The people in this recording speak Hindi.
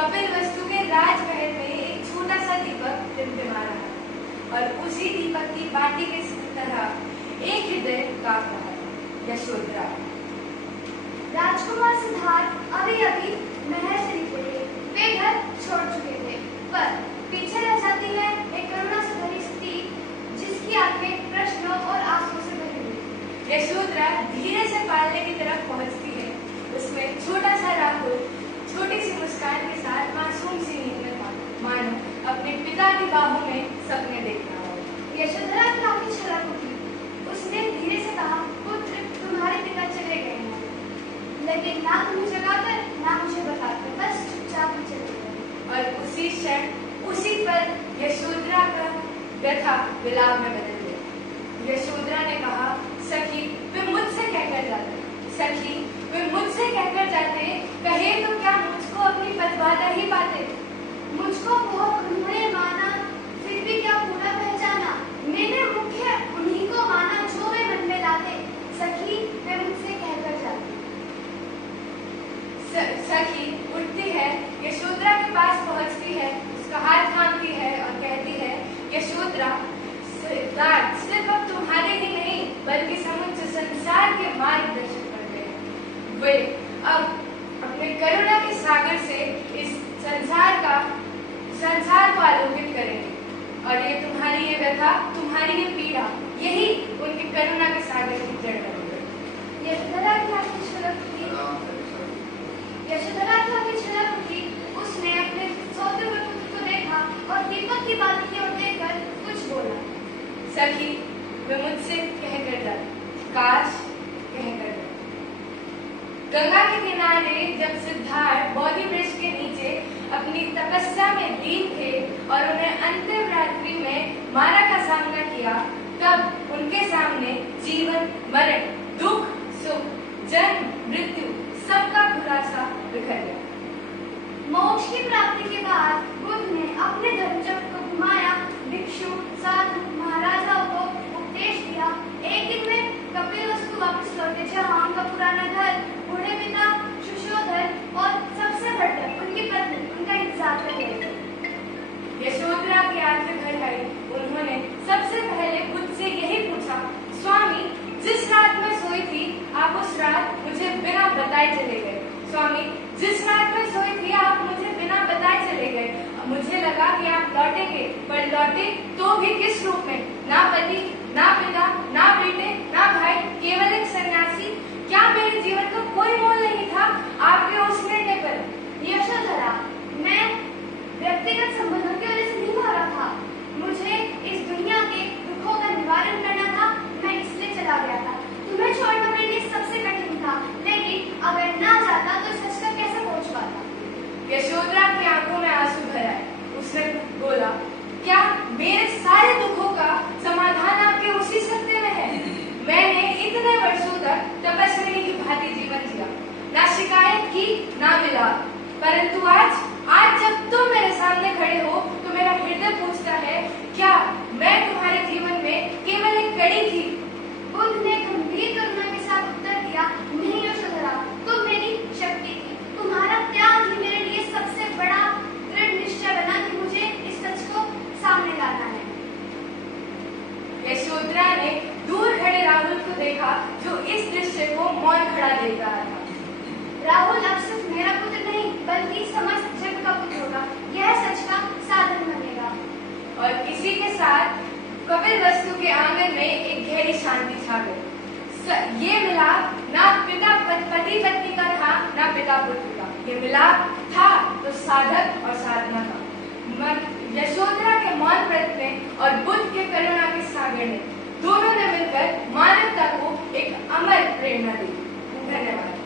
कपिलवस्तु के राजमहल में एक छोटा सा दीपक टिमटिमा रहा है और उसी दीपक की बाटी की तरह एक हृदय कांप रहा है। यशोधरा। राजकुमार सिद्धार्थ अभी अभी महल से निकले थे। वे घर छोड़ चुके थे, पर पीछे रह जाती है एक करुणा से भरी स्त्री जिसकी आंखें प्रश्नों और आंसुओं से भरी हुई थी। यशोधरा धीरे से पालने की तरफ पहुंचती है। उसमें छोटा सा राहुल छोटी सी मुस्कान के साथ मासूम सी नींद में था, मानो अपने पिता की बाहों में सपने देख रहा हो। यशोधरा की आंखें छलक उठी। उसने धीरे से कहा, पुत्र, तुम्हारे पिता चले गए हैं, लेकिन ना तुम्हें जगाकर ना मुझे बताकर, बस चुपचाप ही चले गए। और उसी क्षण उसी पल यशोधरा का व्यथा विलाप में बदल गया। यशोधरा ने कहा, सखी वे मुझसे कहकर जाते, सखी वे मुझसे कहकर जाते, कहे तो क्या मुझको अपनी पतिव्रता ही पाते। मुझको बहुत उन्होंने माना, फिर भी क्या पूरा पहचाना। मैंने मुख्य उन्हीं को माना जो वे मन में लाते। सखी वे मुझसे कहकर जाते। सखी उठती है, यशोधरा के पास पहुंचती है, उसका हाथ थामती है और कहती है, यशोधरा, सिद्धार्थ सिर्फ अब तुम्हारे ही नहीं बल्कि समस्त संसार के मार्गदर्शक बन गए हैं। वे अब अपने करुणा के सागर से इस संसार को आलोकित करेंगे और ये तुम्हारी ये व्यथा, तुम्हारी ये पीड़ा, यही उनके करुणा के सागर की जड़ बनेगी। यशोधरा की आंखें छलक उठी। यशोधरा की आंखें छलक उठी। उसने अपने सौते हुए पुत्र को देखा और दीपक की बात की ओर देखकर कुछ बोला। सखी वे मुझसे कहकर जाते, काश कहकर जाते। गंगा के किनारे जब सिद्धार्थ बोधि वृक्ष के नीचे अपनी तपस्या में लीन थे और उन्हें अंतिम रात्रि में मारा का सामना किया, तब उनके सामने जीवन, मरण, दुख, सुख, जन्म, मृत्यु सबका खुलासा बिखर गया। मोक्ष की प्राप्ति के बाद बुद्ध ने अपने धर्मचक्र को घुमाया, भिक्षु, साधु, महाराजाओं को उपदेश दिया। एक दिन में कपिलवस्तु वापस लौटे, जहाँ उनका पुराना घर, बूढ़े पिता सुशोधन और सबसे बढ़कर उनकी पत्नी उनका इंतजार कर रहे थे। यशोधरा की आंखें भर आई। उन्होंने सबसे पहले बुद्ध से यही पूछा, स्वामी जिस रात में सोई थी आप उस रात मुझे बिना बताए चले गए। स्वामी जिस रात में सोई थी आप मुझे बिना बताए चले गए। मुझे लगा कि आप लौटेंगे, पर लौटे तो भी किस रूप में? ना पति, ना पिता, ना बेटे, ना भाई, केवल एक सन्यासी। क्या मेरे जीवन का कोई मोल नहीं था आपके उस निर्णय पर? यशोधरा, मैं व्यक्तिगत संबंधों की वजह से नहीं मारा था। मुझे इस दुनिया के दुखों का निवारण करना था, मैं इसलिए चला गया था। तुम्हें छोड़ना मेरे लिए सबसे कठिन था, लेकिन अगर ना जाता तो सच तक कैसे पहुंच पाता। यशोधरा की आंखों में आंसू भर आए। उसने बोला, क्या मेरे सारे दुखों का समाधान आपके उसी सत्य में है? मैंने इतने वर्षों तक तपस्विनी की भांति जीवन जिया, ना शिकायत की ना मिला, परंतु आज जब तुम मेरे सामने खड़े हो तो मेरा हृदय पूछता है, क्या मैं तुम्हारे जीवन में केवल एक कड़ी थी? बुद्ध ने गंभीर करुणा के साथ उत्तर दिया, नहीं यशोधरा, तुम मेरी शक्ति थी। तुम्हारा त्याग ही मेरे लिए सबसे बड़ा दृढ़ निश्चय बना कि मुझे इस सच को सामने लाना है। यशोधरा ने दूर खड़े राहुल को देखा, जो इस दृश्य को मौन खड़ा देख रहा था। राहुल अब सिर्फ मेरा पुत्र नहीं बल्कि समस्त जग का पुत्र होगा, यह सच का साधन बनेगा। और इसी के साथ कपिलवस्तु के आंगन में एक गहरी शांति छा गई। ये मिलाप ना पति पत्नी का था, ना पिता पुत्र का। ये मिलाप था तो साधक और साधना का। यशोधरा के मौन व्रत में और बुद्ध के करुणा के सागर ने, दोनों ने मिलकर मानवता को एक अमर प्रेरणा दी। धन्यवाद।